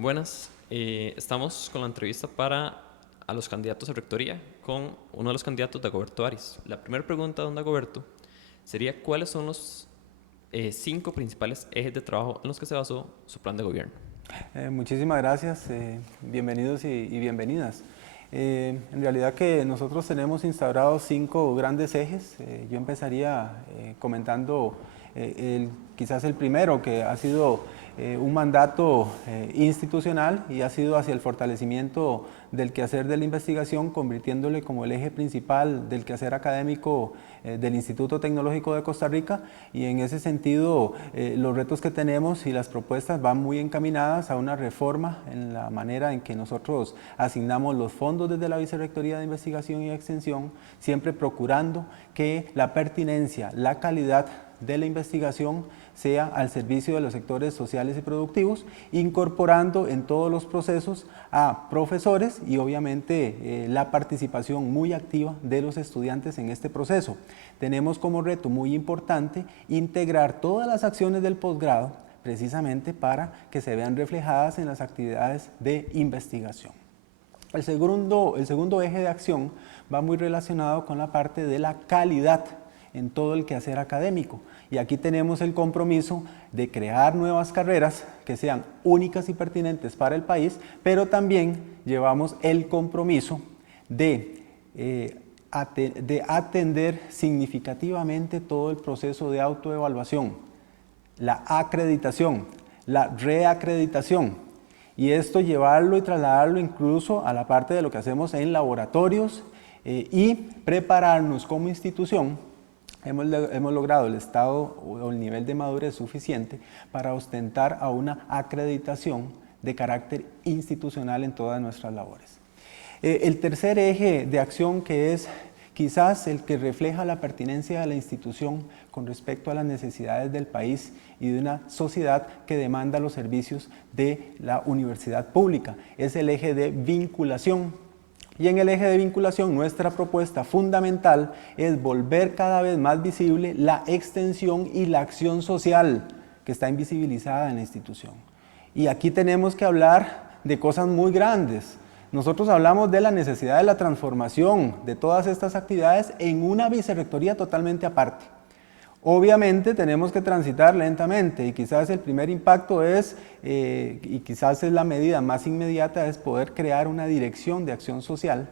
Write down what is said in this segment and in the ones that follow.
Buenas, estamos con la entrevista para a los candidatos a rectoría con uno de los candidatos, Dagoberto Arias. La primera pregunta, don Dagoberto, sería ¿cuáles son los 5 principales ejes de trabajo en los que se basó su plan de gobierno? Muchísimas gracias, bienvenidos y bienvenidas. En realidad que nosotros tenemos instaurados 5 grandes ejes. Yo empezaría comentando quizás el primero, que ha sido un mandato institucional y ha sido hacia el fortalecimiento del quehacer de la investigación, convirtiéndole como el eje principal del quehacer académico del Instituto Tecnológico de Costa Rica, y en ese sentido los retos que tenemos y las propuestas van muy encaminadas a una reforma en la manera en que nosotros asignamos los fondos desde la Vicerrectoría de Investigación y Extensión, siempre procurando que la pertinencia, la calidad de la investigación sea al servicio de los sectores sociales y productivos, incorporando en todos los procesos a profesores y obviamente la participación muy activa de los estudiantes en este proceso. Tenemos como reto muy importante integrar todas las acciones del posgrado precisamente para que se vean reflejadas en las actividades de investigación. El segundo eje de acción va muy relacionado con la parte de la calidad en todo el quehacer académico. Y aquí tenemos el compromiso de crear nuevas carreras que sean únicas y pertinentes para el país, pero también llevamos el compromiso de atender significativamente todo el proceso de autoevaluación, la acreditación, la reacreditación, y esto llevarlo y trasladarlo incluso a la parte de lo que hacemos en laboratorios y prepararnos como institución. Hemos logrado el estado o el nivel de madurez suficiente para ostentar a una acreditación de carácter institucional en todas nuestras labores. El tercer eje de acción, que es quizás el que refleja la pertinencia de la institución con respecto a las necesidades del país y de una sociedad que demanda los servicios de la universidad pública, es el eje de vinculación. Y en el eje de vinculación, nuestra propuesta fundamental es volver cada vez más visible la extensión y la acción social que está invisibilizada en la institución. Y aquí tenemos que hablar de cosas muy grandes. Nosotros hablamos de la necesidad de la transformación de todas estas actividades en una vicerrectoría totalmente aparte. Obviamente tenemos que transitar lentamente y quizás el primer impacto es, y quizás es la medida más inmediata, es poder crear una dirección de acción social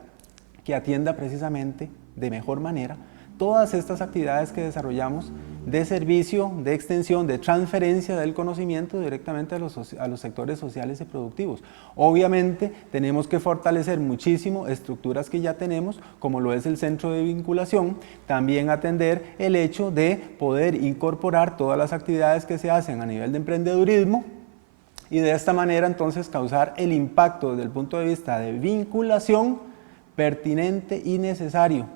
que atienda precisamente de mejor manera todas estas actividades que desarrollamos de servicio, de extensión, de transferencia del conocimiento directamente a los sectores sociales y productivos. Obviamente tenemos que fortalecer muchísimo estructuras que ya tenemos, como lo es el centro de vinculación, también atender el hecho de poder incorporar todas las actividades que se hacen a nivel de emprendedurismo y de esta manera entonces causar el impacto desde el punto de vista de vinculación pertinente y necesario,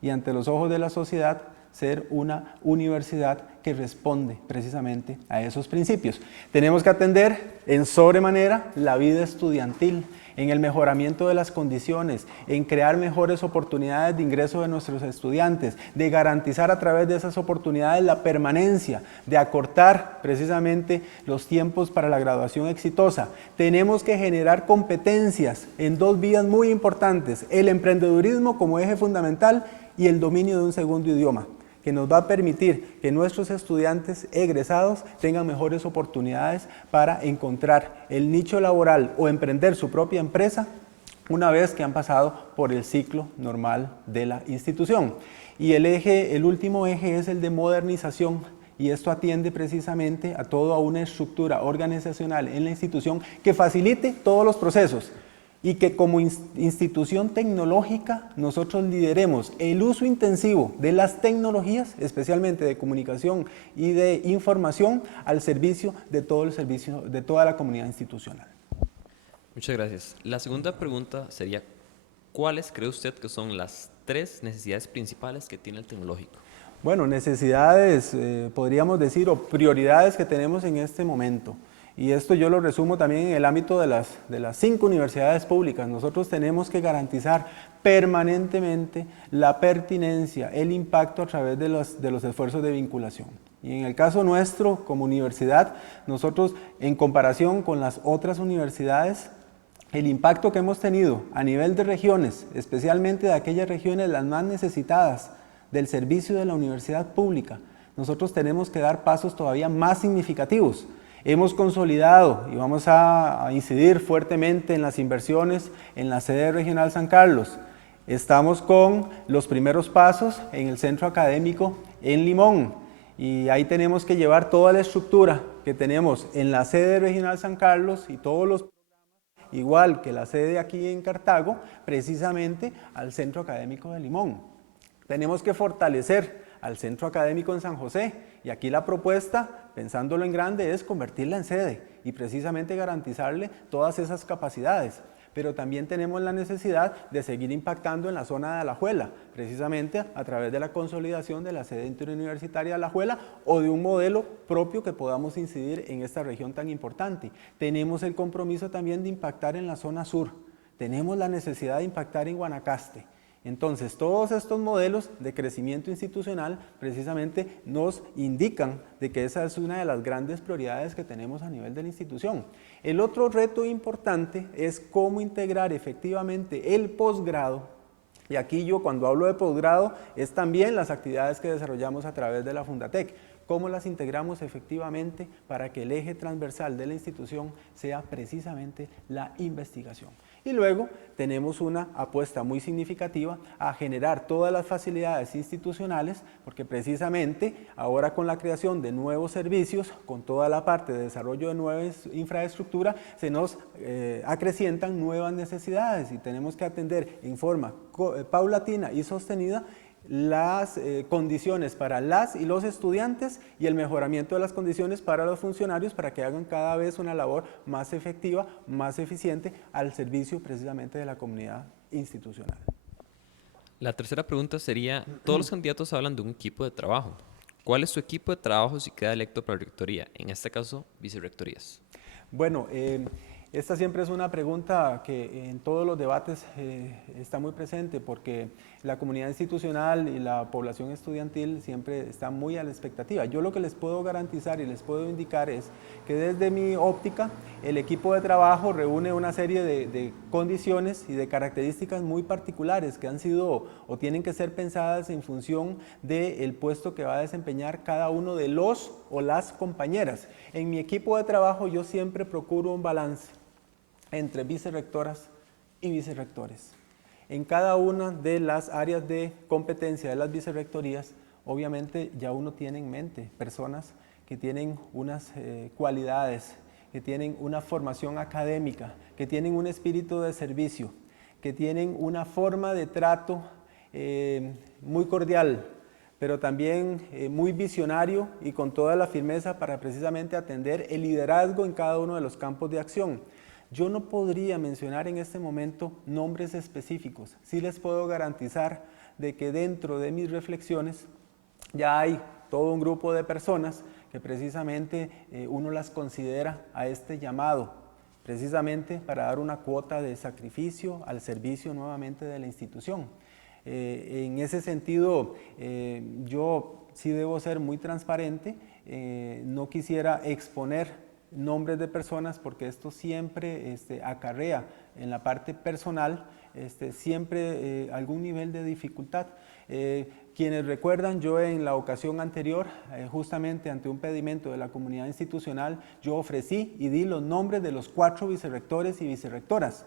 y ante los ojos de la sociedad ser una universidad que responde precisamente a esos principios. Tenemos que atender en sobremanera la vida estudiantil, en el mejoramiento de las condiciones, en crear mejores oportunidades de ingreso de nuestros estudiantes, de garantizar a través de esas oportunidades la permanencia, de acortar precisamente los tiempos para la graduación exitosa. Tenemos que generar competencias en 2 vías muy importantes: el emprendedurismo como eje fundamental y el dominio de un segundo idioma, que nos va a permitir que nuestros estudiantes egresados tengan mejores oportunidades para encontrar el nicho laboral o emprender su propia empresa una vez que han pasado por el ciclo normal de la institución. Y el último eje es el de modernización, y esto atiende precisamente a toda una estructura organizacional en la institución que facilite todos los procesos, y que como institución tecnológica nosotros lideremos el uso intensivo de las tecnologías, especialmente de comunicación y de información, al servicio de toda la comunidad institucional. Muchas gracias. La segunda pregunta sería, ¿cuáles cree usted que son las 3 necesidades principales que tiene el tecnológico? Bueno, necesidades, podríamos decir, o prioridades que tenemos en este momento. Y esto yo lo resumo también en el ámbito de las 5 universidades públicas. Nosotros tenemos que garantizar permanentemente la pertinencia, el impacto a través de los esfuerzos de vinculación. Y en el caso nuestro, como universidad, nosotros en comparación con las otras universidades, el impacto que hemos tenido a nivel de regiones, especialmente de aquellas regiones las más necesitadas del servicio de la universidad pública, nosotros tenemos que dar pasos todavía más significativos. Hemos consolidado y vamos a incidir fuertemente en las inversiones en la sede regional San Carlos. Estamos con los primeros pasos en el centro académico en Limón y ahí tenemos que llevar toda la estructura que tenemos en la sede regional San Carlos y todos los programas, igual que la sede aquí en Cartago, precisamente al centro académico de Limón. Tenemos que fortalecer al centro académico en San José y aquí la propuesta, pensándolo en grande, es convertirla en sede y precisamente garantizarle todas esas capacidades. Pero también tenemos la necesidad de seguir impactando en la zona de Alajuela, precisamente a través de la consolidación de la sede interuniversitaria de Alajuela o de un modelo propio que podamos incidir en esta región tan importante. Tenemos el compromiso también de impactar en la zona sur, tenemos la necesidad de impactar en Guanacaste. Entonces, todos estos modelos de crecimiento institucional precisamente nos indican de que esa es una de las grandes prioridades que tenemos a nivel de la institución. El otro reto importante es cómo integrar efectivamente el posgrado, y aquí yo cuando hablo de posgrado es también las actividades que desarrollamos a través de la Fundatec, cómo las integramos efectivamente para que el eje transversal de la institución sea precisamente la investigación. Y luego tenemos una apuesta muy significativa a generar todas las facilidades institucionales, porque precisamente ahora con la creación de nuevos servicios, con toda la parte de desarrollo de nueva infraestructura, se nos acrecientan nuevas necesidades y tenemos que atender en forma paulatina y sostenida las condiciones para las y los estudiantes y el mejoramiento de las condiciones para los funcionarios para que hagan cada vez una labor más efectiva, más eficiente al servicio precisamente de la comunidad institucional. La tercera pregunta sería, todos los candidatos hablan de un equipo de trabajo. ¿Cuál es su equipo de trabajo si queda electo para rectoría? En este caso, vicerrectorías. Bueno, esta siempre es una pregunta que en todos los debates está muy presente porque la comunidad institucional y la población estudiantil siempre está muy a la expectativa. Yo lo que les puedo garantizar y les puedo indicar es que desde mi óptica el equipo de trabajo reúne una serie de condiciones y de características muy particulares que han sido o tienen que ser pensadas en función del puesto que va a desempeñar cada uno de los o las compañeras. En mi equipo de trabajo yo siempre procuro un balance entre vicerrectoras y vicerrectores. En cada una de las áreas de competencia de las vicerrectorías, obviamente ya uno tiene en mente personas que tienen unas cualidades, que tienen una formación académica, que tienen un espíritu de servicio, que tienen una forma de trato muy cordial, pero también muy visionario y con toda la firmeza para precisamente atender el liderazgo en cada uno de los campos de acción. Yo no podría mencionar en este momento nombres específicos, sí les puedo garantizar de que dentro de mis reflexiones ya hay todo un grupo de personas que precisamente uno las considera a este llamado, precisamente para dar una cuota de sacrificio al servicio nuevamente de la institución. En ese sentido, yo sí debo ser muy transparente, no quisiera exponer nombres de personas porque esto siempre acarrea en la parte personal siempre algún nivel de dificultad. Quienes recuerdan, yo en la ocasión anterior, justamente ante un pedimento de la comunidad institucional, yo ofrecí y di los nombres de los 4 vicerrectores y vicerrectoras,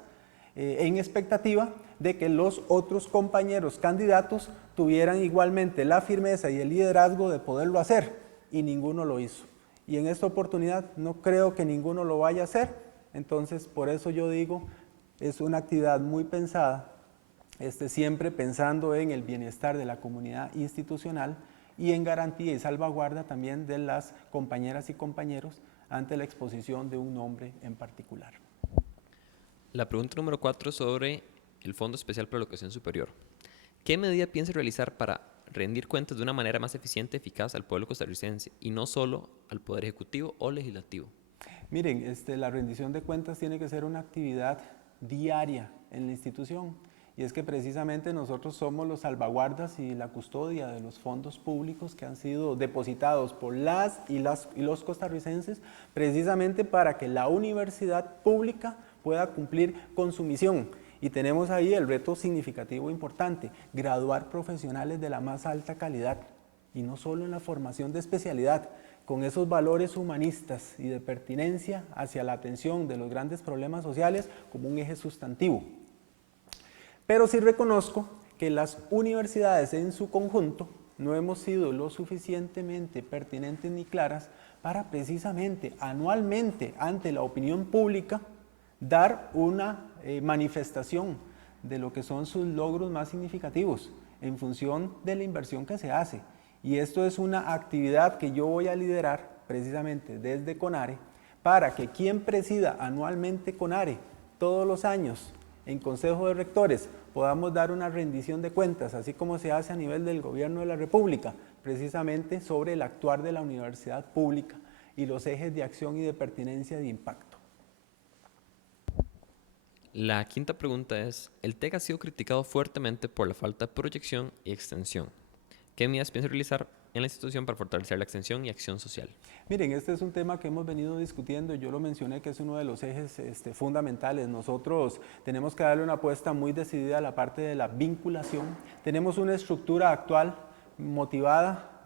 en expectativa de que los otros compañeros candidatos tuvieran igualmente la firmeza y el liderazgo de poderlo hacer, y ninguno lo hizo. Y en esta oportunidad no creo que ninguno lo vaya a hacer, entonces por eso yo digo, es una actividad muy pensada, siempre pensando en el bienestar de la comunidad institucional y en garantía y salvaguarda también de las compañeras y compañeros ante la exposición de un nombre en particular. La pregunta número 4 es sobre el Fondo Especial para la Educación Superior. ¿Qué medida piensa realizar para rendir cuentas de una manera más eficiente y eficaz al pueblo costarricense y no solo al Poder Ejecutivo o Legislativo? Miren, la rendición de cuentas tiene que ser una actividad diaria en la institución y es que precisamente nosotros somos los salvaguardas y la custodia de los fondos públicos que han sido depositados por las y los costarricenses, precisamente para que la universidad pública pueda cumplir con su misión. Y tenemos ahí el reto significativo importante, graduar profesionales de la más alta calidad, y no solo en la formación de especialidad, con esos valores humanistas y de pertinencia hacia la atención de los grandes problemas sociales como un eje sustantivo. Pero sí reconozco que las universidades en su conjunto no hemos sido lo suficientemente pertinentes ni claras para precisamente anualmente ante la opinión pública dar una manifestación de lo que son sus logros más significativos en función de la inversión que se hace. Y esto es una actividad que yo voy a liderar precisamente desde CONARE para que quien presida anualmente CONARE todos los años en Consejo de Rectores podamos dar una rendición de cuentas, así como se hace a nivel del Gobierno de la República, precisamente sobre el actuar de la universidad pública y los ejes de acción y de pertinencia de impacto. La quinta pregunta es, el TEC ha sido criticado fuertemente por la falta de proyección y extensión. ¿Qué medidas piensa realizar en la institución para fortalecer la extensión y acción social? Miren, este es un tema que hemos venido discutiendo, yo lo mencioné que es uno de los ejes fundamentales. Nosotros tenemos que darle una apuesta muy decidida a la parte de la vinculación. Tenemos una estructura actual motivada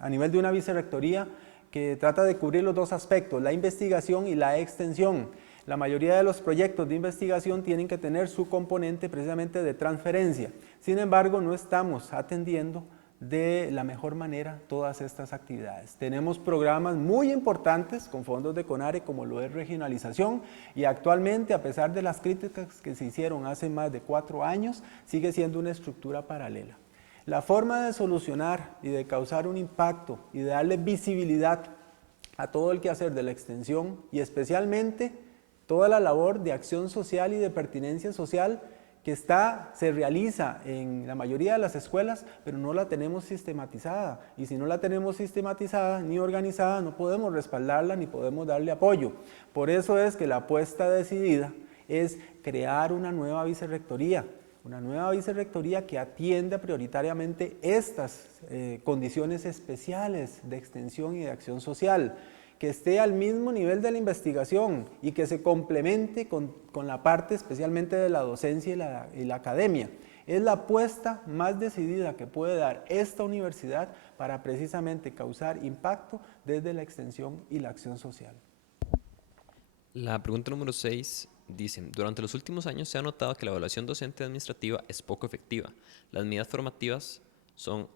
a nivel de una vicerrectoría que trata de cubrir los dos aspectos, la investigación y la extensión. La mayoría de los proyectos de investigación tienen que tener su componente precisamente de transferencia. Sin embargo, no estamos atendiendo de la mejor manera todas estas actividades. Tenemos programas muy importantes con fondos de CONARE como lo es regionalización, y actualmente, a pesar de las críticas que se hicieron hace más de 4 años, sigue siendo una estructura paralela. La forma de solucionar y de causar un impacto y de darle visibilidad a todo el quehacer de la extensión y especialmente toda la labor de acción social y de pertinencia social que se realiza en la mayoría de las escuelas, pero no la tenemos sistematizada. Y si no la tenemos sistematizada ni organizada, no podemos respaldarla ni podemos darle apoyo. Por eso es que la apuesta decidida es crear una nueva vicerrectoría que atienda prioritariamente estas condiciones especiales de extensión y de acción social, que esté al mismo nivel de la investigación y que se complemente con la parte especialmente de la docencia y la academia. Es la apuesta más decidida que puede dar esta universidad para precisamente causar impacto desde la extensión y la acción social. La pregunta número 6 dice, durante los últimos años se ha notado que la evaluación docente administrativa es poco efectiva. Las medidas formativas son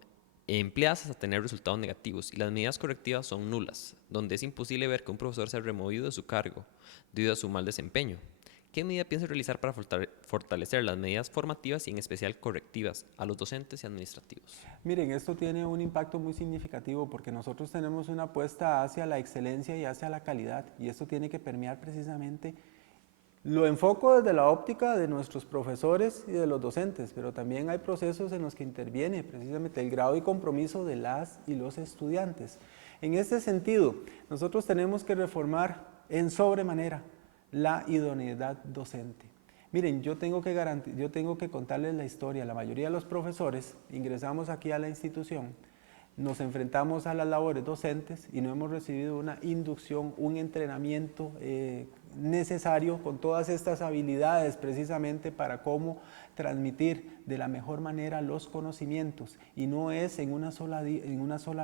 empleadas hasta tener resultados negativos y las medidas correctivas son nulas, donde es imposible ver que un profesor sea removido de su cargo debido a su mal desempeño. ¿Qué medida piensa realizar para fortalecer las medidas formativas y en especial correctivas a los docentes y administrativos? Miren, esto tiene un impacto muy significativo porque nosotros tenemos una apuesta hacia la excelencia y hacia la calidad, y esto tiene que permear precisamente. Lo enfoco desde la óptica de nuestros profesores y de los docentes, pero también hay procesos en los que interviene precisamente el grado y compromiso de las y los estudiantes. En este sentido, nosotros tenemos que reformar en sobremanera la idoneidad docente. Miren, yo tengo que contarles la historia. La mayoría de los profesores ingresamos aquí a la institución, nos enfrentamos a las labores docentes y no hemos recibido una inducción, un entrenamiento necesario con todas estas habilidades precisamente para cómo transmitir de la mejor manera los conocimientos, y no es en una sola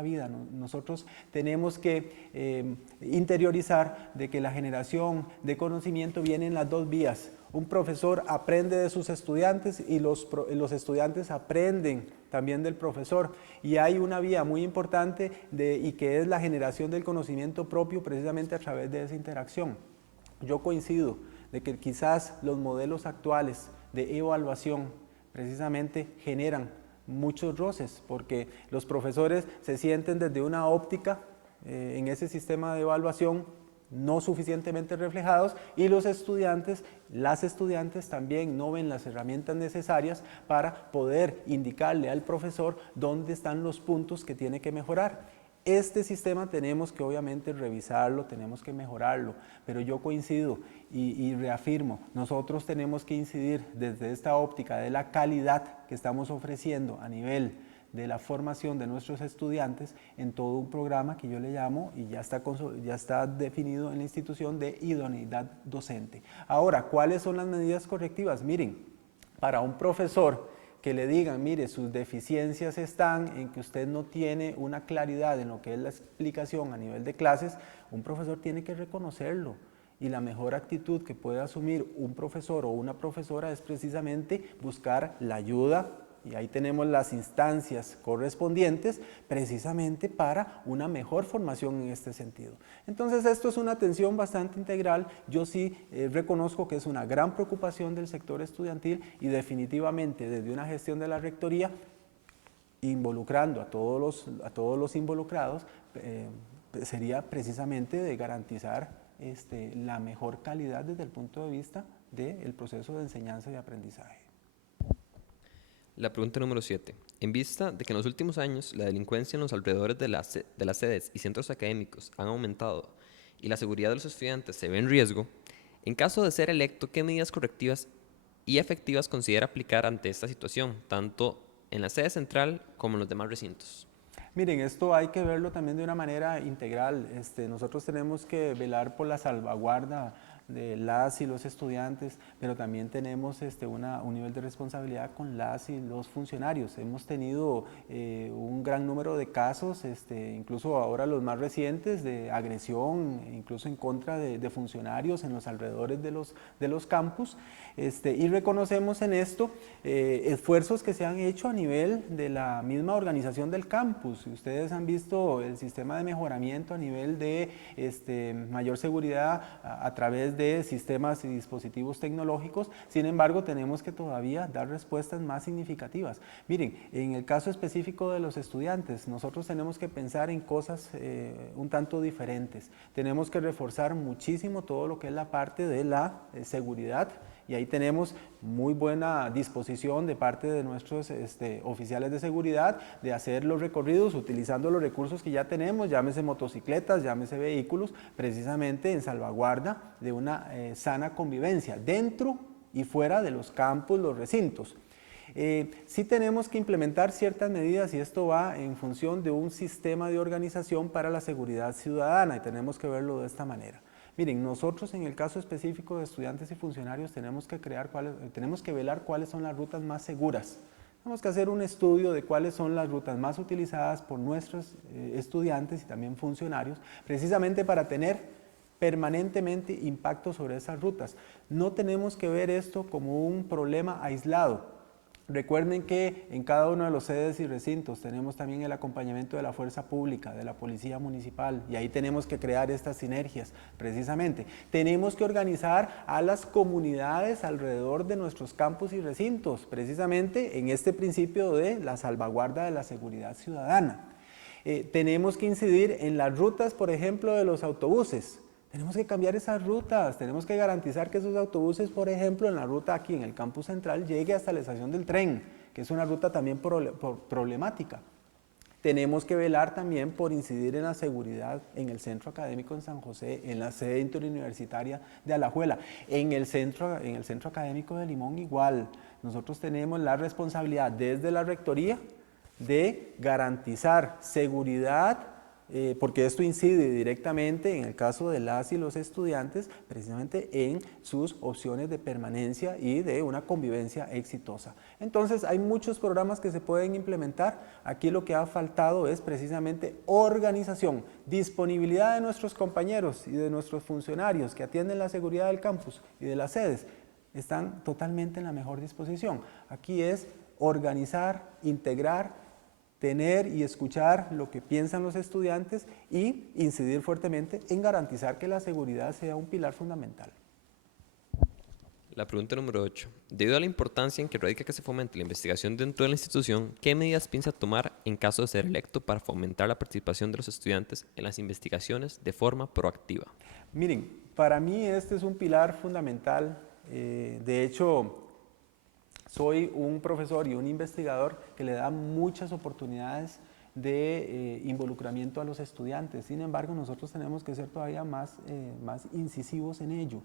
vida. Nosotros tenemos que interiorizar de que la generación de conocimiento viene en las dos vías. Un profesor aprende de sus estudiantes y los estudiantes aprenden también del profesor, y hay una vía muy importante y que es la generación del conocimiento propio precisamente a través de esa interacción. Yo coincido de que quizás los modelos actuales de evaluación precisamente generan muchos roces porque los profesores se sienten desde una óptica en ese sistema de evaluación no suficientemente reflejados, y los estudiantes, las estudiantes también no ven las herramientas necesarias para poder indicarle al profesor dónde están los puntos que tiene que mejorar. Este sistema tenemos que obviamente revisarlo, tenemos que mejorarlo, pero yo coincido y reafirmo, nosotros tenemos que incidir desde esta óptica de la calidad que estamos ofreciendo a nivel de la formación de nuestros estudiantes en todo un programa que yo le llamo, y ya está definido en la institución, de idoneidad docente. Ahora, ¿cuáles son las medidas correctivas? Miren, para un profesor que le digan, mire, sus deficiencias están en que usted no tiene una claridad en lo que es la explicación a nivel de clases, un profesor tiene que reconocerlo. Y la mejor actitud que puede asumir un profesor o una profesora es precisamente buscar la ayuda, y ahí tenemos las instancias correspondientes precisamente para una mejor formación en este sentido. Entonces esto es una atención bastante integral. Yo sí reconozco que es una gran preocupación del sector estudiantil, y definitivamente desde una gestión de la rectoría, involucrando a todos los involucrados, sería precisamente de garantizar la mejor calidad desde el punto de vista del proceso de enseñanza y aprendizaje. La pregunta número 7. En vista de que en los últimos años la delincuencia en los alrededores de las sedes y centros académicos han aumentado y la seguridad de los estudiantes se ve en riesgo, en caso de ser electo, ¿qué medidas correctivas y efectivas considera aplicar ante esta situación, tanto en la sede central como en los demás recintos? Miren, esto hay que verlo también de una manera integral. Nosotros tenemos que velar por la salvaguarda de las y los estudiantes, pero también tenemos un nivel de responsabilidad con las y los funcionarios. Hemos tenido un gran número de casos, incluso ahora los más recientes, de agresión, incluso en contra de funcionarios en los alrededores de los campus, y reconocemos en esto esfuerzos que se han hecho a nivel de la misma organización del campus. Ustedes han visto el sistema de mejoramiento a nivel de mayor seguridad a través de sistemas y dispositivos tecnológicos. Sin embargo, tenemos que todavía dar respuestas más significativas. Miren, en el caso específico de los estudiantes, nosotros tenemos que pensar en cosas un tanto diferentes. Tenemos que reforzar muchísimo todo lo que es la parte de la seguridad, y ahí tenemos muy buena disposición de parte de nuestros oficiales de seguridad de hacer los recorridos utilizando los recursos que ya tenemos, llámese motocicletas, llámese vehículos, precisamente en salvaguarda de una sana convivencia dentro y fuera de los campus, los recintos. Sí tenemos que implementar ciertas medidas, y esto va en función de un sistema de organización para la seguridad ciudadana, y tenemos que verlo de esta manera. Miren, nosotros en el caso específico de estudiantes y funcionarios tenemos que velar cuáles son las rutas más seguras. Tenemos que hacer un estudio de cuáles son las rutas más utilizadas por nuestros estudiantes y también funcionarios, precisamente para tener permanentemente impacto sobre esas rutas. No tenemos que ver esto como un problema aislado. Recuerden que en cada uno de los sedes y recintos tenemos también el acompañamiento de la fuerza pública, de la policía municipal, y ahí tenemos que crear estas sinergias precisamente. Tenemos que organizar a las comunidades alrededor de nuestros campus y recintos, precisamente en este principio de la salvaguarda de la seguridad ciudadana. Tenemos que incidir en las rutas, por ejemplo, de los autobuses. Tenemos que cambiar esas rutas, tenemos que garantizar que esos autobuses, por ejemplo, en la ruta aquí en el campus central, llegue hasta la estación del tren, que es una ruta también problemática. Tenemos que velar también por incidir en la seguridad en el centro académico en San José, en la sede interuniversitaria de Alajuela, en el centro académico de Limón igual. Nosotros tenemos la responsabilidad desde la rectoría de garantizar seguridad, porque esto incide directamente en el caso de las y los estudiantes, precisamente en sus opciones de permanencia y de una convivencia exitosa. Entonces hay muchos programas que se pueden implementar. Aquí lo que ha faltado es precisamente organización, disponibilidad de nuestros compañeros y de nuestros funcionarios que atienden la seguridad del campus y de las sedes. Están totalmente en la mejor disposición. Aquí es organizar, integrar, tener y escuchar lo que piensan los estudiantes y incidir fuertemente en garantizar que la seguridad sea un pilar fundamental. La pregunta número 8. Debido a la importancia en que radica que se fomente la investigación dentro de la institución, ¿qué medidas piensa tomar en caso de ser electo para fomentar la participación de los estudiantes en las investigaciones de forma proactiva? Miren, para mí este es un pilar fundamental. De hecho, soy un profesor y un investigador que le da muchas oportunidades de involucramiento a los estudiantes. Sin embargo, nosotros tenemos que ser todavía más incisivos en ello.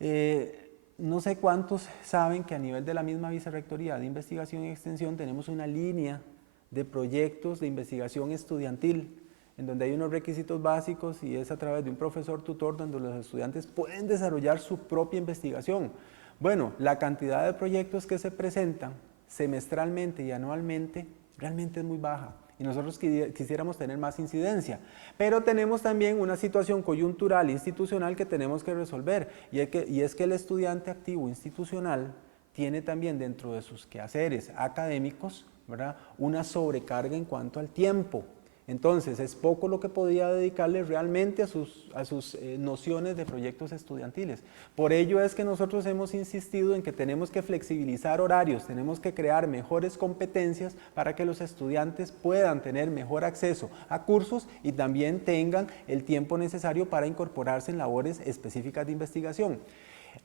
No sé cuántos saben que a nivel de la misma Vicerrectoría de Investigación y Extensión tenemos una línea de proyectos de investigación estudiantil, en donde hay unos requisitos básicos y es a través de un profesor tutor donde los estudiantes pueden desarrollar su propia investigación. Bueno, la cantidad de proyectos que se presentan semestralmente y anualmente realmente es muy baja y nosotros quisiéramos tener más incidencia, pero tenemos también una situación coyuntural institucional que tenemos que resolver y es que el estudiante activo institucional tiene también dentro de sus quehaceres académicos, ¿verdad?, una sobrecarga en cuanto al tiempo. Entonces, es poco lo que podía dedicarle realmente a sus nociones de proyectos estudiantiles. Por ello es que nosotros hemos insistido en que tenemos que flexibilizar horarios, tenemos que crear mejores competencias para que los estudiantes puedan tener mejor acceso a cursos y también tengan el tiempo necesario para incorporarse en labores específicas de investigación.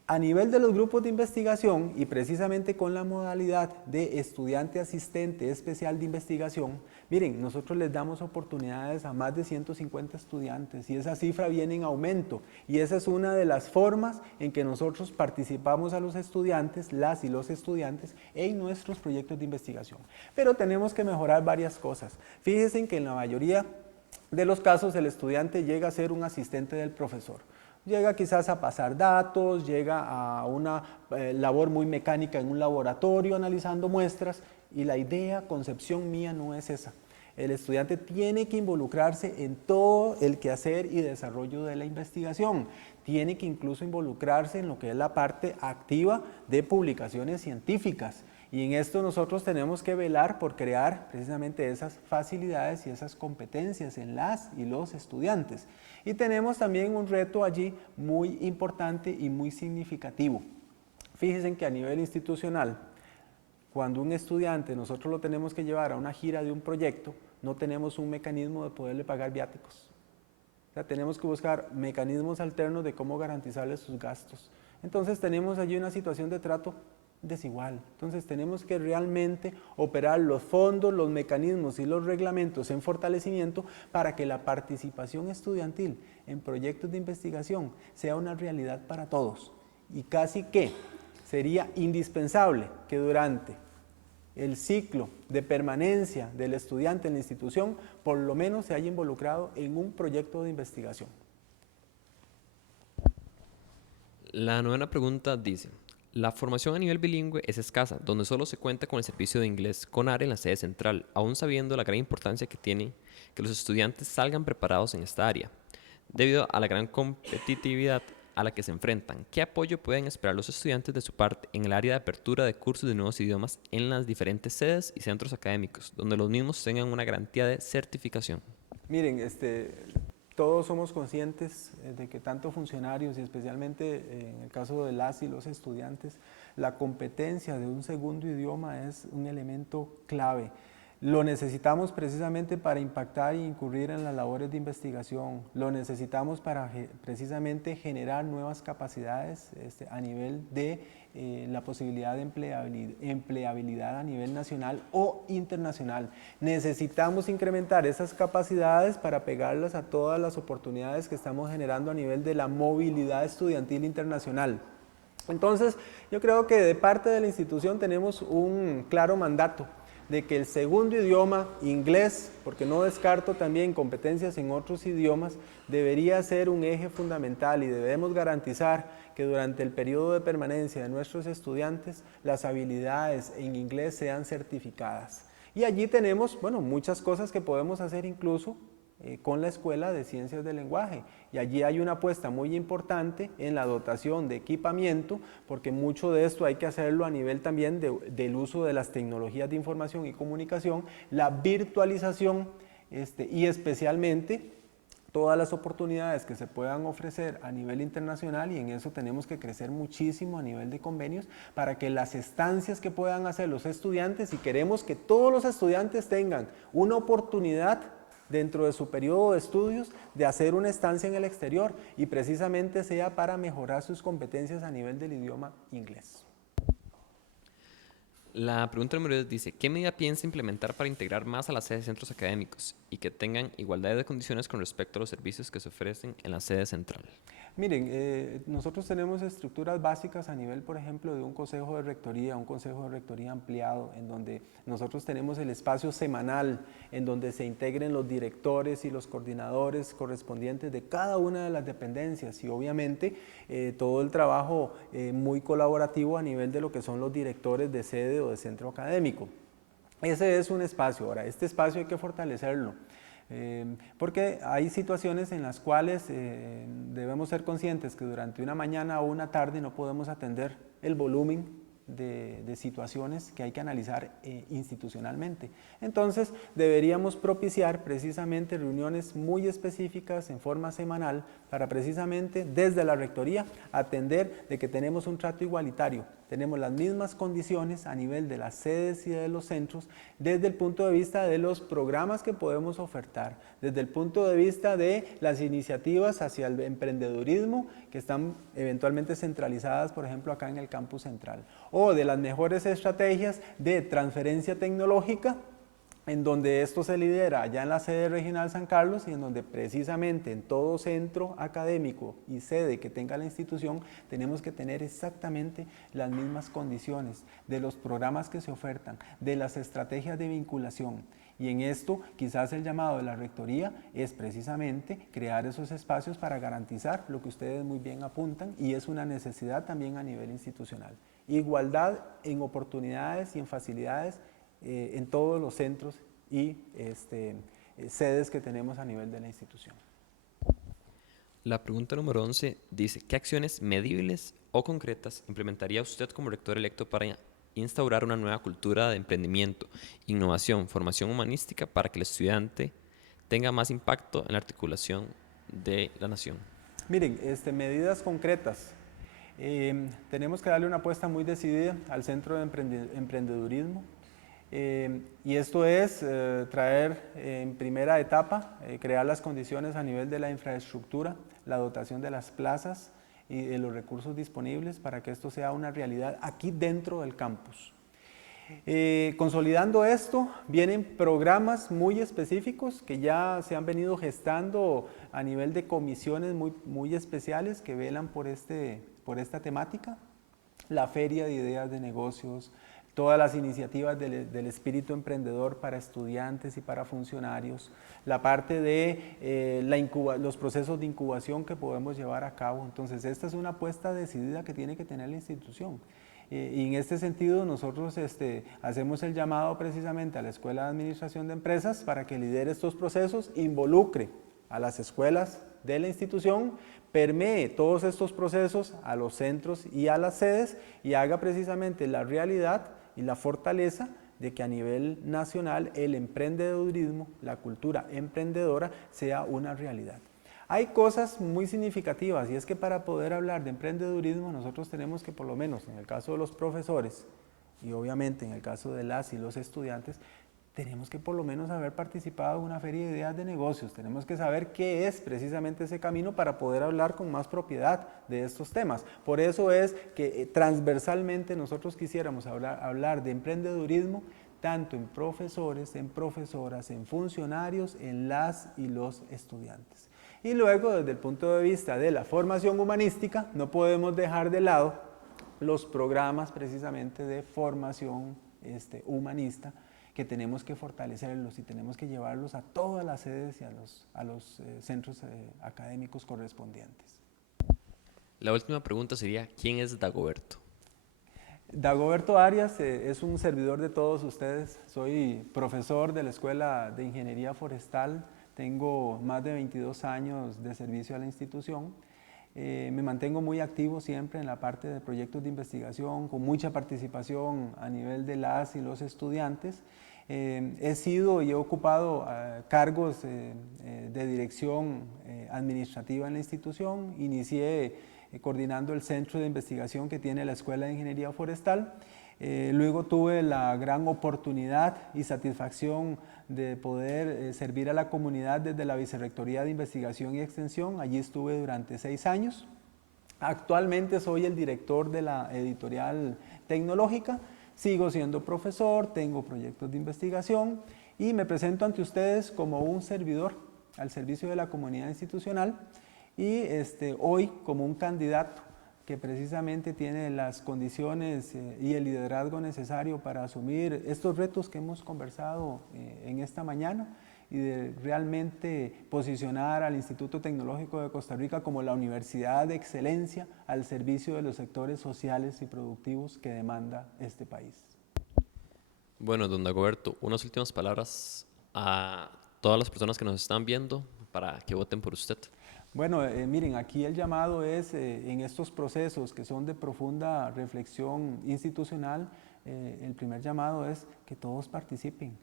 A nivel de los grupos de investigación y precisamente con la modalidad de estudiante asistente especial de investigación, miren, nosotros les damos oportunidades a más de 150 estudiantes y esa cifra viene en aumento y esa es una de las formas en que nosotros participamos a los estudiantes, las y los estudiantes en nuestros proyectos de investigación. Pero tenemos que mejorar varias cosas. Fíjense que en la mayoría de los casos el estudiante llega a ser un asistente del profesor. Llega quizás a pasar datos, llega a una labor muy mecánica en un laboratorio analizando muestras y la idea, concepción mía no es esa. El estudiante tiene que involucrarse en todo el quehacer y desarrollo de la investigación. Tiene que incluso involucrarse en lo que es la parte activa de publicaciones científicas. Y en esto nosotros tenemos que velar por crear precisamente esas facilidades y esas competencias en las y los estudiantes. Y tenemos también un reto allí muy importante y muy significativo. Fíjense que a nivel institucional, cuando un estudiante nosotros lo tenemos que llevar a una gira de un proyecto, no tenemos un mecanismo de poderle pagar viáticos. O sea, tenemos que buscar mecanismos alternos de cómo garantizarle sus gastos. Entonces tenemos allí una situación de trato desigual. Entonces tenemos que realmente operar los fondos, los mecanismos y los reglamentos en fortalecimiento para que la participación estudiantil en proyectos de investigación sea una realidad para todos. Y casi que sería indispensable que durante el ciclo de permanencia del estudiante en la institución por lo menos se haya involucrado en un proyecto de investigación. La novena pregunta dice: la formación a nivel bilingüe es escasa, donde solo se cuenta con el servicio de inglés CONAR en la sede central, aún sabiendo la gran importancia que tiene que los estudiantes salgan preparados en esta área, debido a la gran competitividad a la que se enfrentan. ¿Qué apoyo pueden esperar los estudiantes de su parte en el área de apertura de cursos de nuevos idiomas en las diferentes sedes y centros académicos, donde los mismos tengan una garantía de certificación? Miren, todos somos conscientes de que tanto funcionarios y especialmente en el caso de las y los estudiantes, la competencia de un segundo idioma es un elemento clave. Lo necesitamos precisamente para impactar e incurrir en las labores de investigación. Lo necesitamos para precisamente generar nuevas capacidades a nivel de la posibilidad de empleabilidad a nivel nacional o internacional. Necesitamos incrementar esas capacidades para pegarlas a todas las oportunidades que estamos generando a nivel de la movilidad estudiantil internacional. Entonces, yo creo que de parte de la institución tenemos un claro mandato de que el segundo idioma, inglés, porque no descarto también competencias en otros idiomas, debería ser un eje fundamental y debemos garantizar que durante el periodo de permanencia de nuestros estudiantes las habilidades en inglés sean certificadas. Y allí tenemos, bueno, muchas cosas que podemos hacer incluso con la Escuela de Ciencias del Lenguaje. Y allí hay una apuesta muy importante en la dotación de equipamiento, porque mucho de esto hay que hacerlo a nivel también del uso de las tecnologías de información y comunicación, la virtualización y especialmente todas las oportunidades que se puedan ofrecer a nivel internacional, y en eso tenemos que crecer muchísimo a nivel de convenios para que las estancias que puedan hacer los estudiantes, y queremos que todos los estudiantes tengan una oportunidad dentro de su periodo de estudios de hacer una estancia en el exterior y precisamente sea para mejorar sus competencias a nivel del idioma inglés. La pregunta número 10 dice: ¿qué medida piensa implementar para integrar más a las sedes de centros académicos y que tengan igualdad de condiciones con respecto a los servicios que se ofrecen en la sede central? Miren, nosotros tenemos estructuras básicas a nivel, por ejemplo, de un consejo de rectoría, un consejo de rectoría ampliado, en donde nosotros tenemos el espacio semanal, en donde se integren los directores y los coordinadores correspondientes de cada una de las dependencias y obviamente todo el trabajo muy colaborativo a nivel de lo que son los directores de sede o de centro académico. Ese es un espacio. Ahora, este espacio hay que fortalecerlo. Porque hay situaciones en las cuales debemos ser conscientes que durante una mañana o una tarde no podemos atender el volumen de situaciones que hay que analizar institucionalmente. Entonces deberíamos propiciar precisamente reuniones muy específicas en forma semanal para precisamente desde la rectoría atender de que tenemos un trato igualitario. Tenemos las mismas condiciones a nivel de las sedes y de los centros desde el punto de vista de los programas que podemos ofertar, desde el punto de vista de las iniciativas hacia el emprendedurismo que están eventualmente centralizadas, por ejemplo, acá en el campus central, o de las mejores estrategias de transferencia tecnológica en donde esto se lidera allá en la sede regional San Carlos y en donde precisamente en todo centro académico y sede que tenga la institución tenemos que tener exactamente las mismas condiciones de los programas que se ofertan, de las estrategias de vinculación. Y en esto quizás el llamado de la rectoría es precisamente crear esos espacios para garantizar lo que ustedes muy bien apuntan y es una necesidad también a nivel institucional. Igualdad en oportunidades y en facilidades en todos los centros y sedes que tenemos a nivel de la institución. La pregunta número 11 dice, ¿qué acciones medibles o concretas implementaría usted como rector electo para instaurar una nueva cultura de emprendimiento, innovación, formación humanística para que el estudiante tenga más impacto en la articulación de la nación? Miren, medidas concretas. Tenemos que darle una apuesta muy decidida al Centro de Emprendedurismo. Y esto es traer en primera etapa, crear las condiciones a nivel de la infraestructura, la dotación de las plazas y de los recursos disponibles para que esto sea una realidad aquí dentro del campus. Consolidando esto, vienen programas muy específicos que ya se han venido gestando a nivel de comisiones muy especiales que velan por esta temática. La Feria de Ideas de Negocios, todas las iniciativas del espíritu emprendedor para estudiantes y para funcionarios, la parte de los procesos de incubación que podemos llevar a cabo. Entonces, esta es una apuesta decidida que tiene que tener la institución. Y en este sentido, nosotros hacemos el llamado precisamente a la Escuela de Administración de Empresas para que lidere estos procesos, involucre a las escuelas de la institución, permee todos estos procesos a los centros y a las sedes y haga precisamente la realidad y la fortaleza de que a nivel nacional el emprendedurismo, la cultura emprendedora sea una realidad. Hay cosas muy significativas y es que para poder hablar de emprendedurismo nosotros tenemos que por lo menos en el caso de los profesores y obviamente en el caso de las y los estudiantes tenemos que por lo menos haber participado en una feria de ideas de negocios, tenemos que saber qué es precisamente ese camino para poder hablar con más propiedad de estos temas. Por eso es que transversalmente nosotros quisiéramos hablar de emprendedurismo tanto en profesores, en profesoras, en funcionarios, en las y los estudiantes. Y luego, desde el punto de vista de la formación humanística, no podemos dejar de lado los programas precisamente de formación humanista que tenemos que fortalecerlos y tenemos que llevarlos a todas las sedes y a los centros académicos correspondientes. La última pregunta sería, ¿quién es Dagoberto? Dagoberto Arias es un servidor de todos ustedes. Soy profesor de la Escuela de Ingeniería Forestal. Tengo más de 22 años de servicio a la institución. Me mantengo muy activo siempre en la parte de proyectos de investigación, con mucha participación a nivel de las y los estudiantes. He sido y he ocupado cargos de dirección administrativa en la institución. Inicié coordinando el centro de investigación que tiene la Escuela de Ingeniería Forestal. Luego tuve la gran oportunidad y satisfacción de poder servir a la comunidad desde la Vicerrectoría de Investigación y Extensión. Allí estuve durante 6 años. Actualmente soy el director de la editorial tecnológica. Sigo siendo profesor, tengo proyectos de investigación y me presento ante ustedes como un servidor al servicio de la comunidad institucional. y hoy como un candidato que precisamente tiene las condiciones y el liderazgo necesario para asumir estos retos que hemos conversado en esta mañana y de realmente posicionar al Instituto Tecnológico de Costa Rica como la universidad de excelencia al servicio de los sectores sociales y productivos que demanda este país. Bueno, don Dagoberto, unas últimas palabras a todas las personas que nos están viendo para que voten por usted. Bueno, miren, aquí el llamado es en estos procesos que son de profunda reflexión institucional, el primer llamado es que todos participen.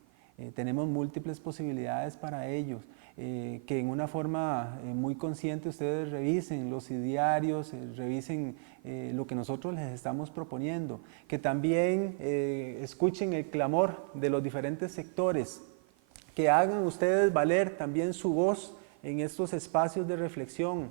Tenemos múltiples posibilidades para ellos, que en una forma muy consciente ustedes revisen los idearios, revisen lo que nosotros les estamos proponiendo, que también escuchen el clamor de los diferentes sectores, que hagan ustedes valer también su voz en estos espacios de reflexión,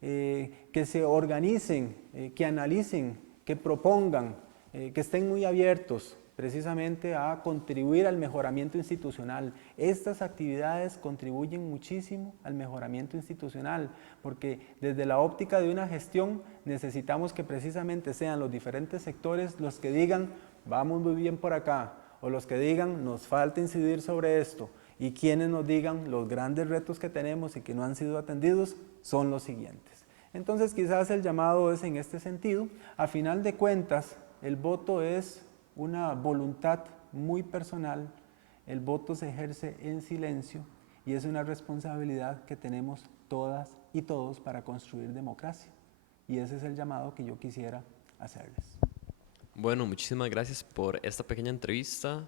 que se organicen, que analicen, que propongan, que estén muy abiertos precisamente a contribuir al mejoramiento institucional. Estas actividades contribuyen muchísimo al mejoramiento institucional, porque desde la óptica de una gestión necesitamos que precisamente sean los diferentes sectores los que digan, vamos muy bien por acá, o los que digan, nos falta incidir sobre esto, y quienes nos digan los grandes retos que tenemos y que no han sido atendidos son los siguientes. Entonces quizás el llamado es en este sentido. A final de cuentas, el voto es una voluntad muy personal, el voto se ejerce en silencio y es una responsabilidad que tenemos todas y todos para construir democracia. Y ese es el llamado que yo quisiera hacerles. Bueno, muchísimas gracias por esta pequeña entrevista.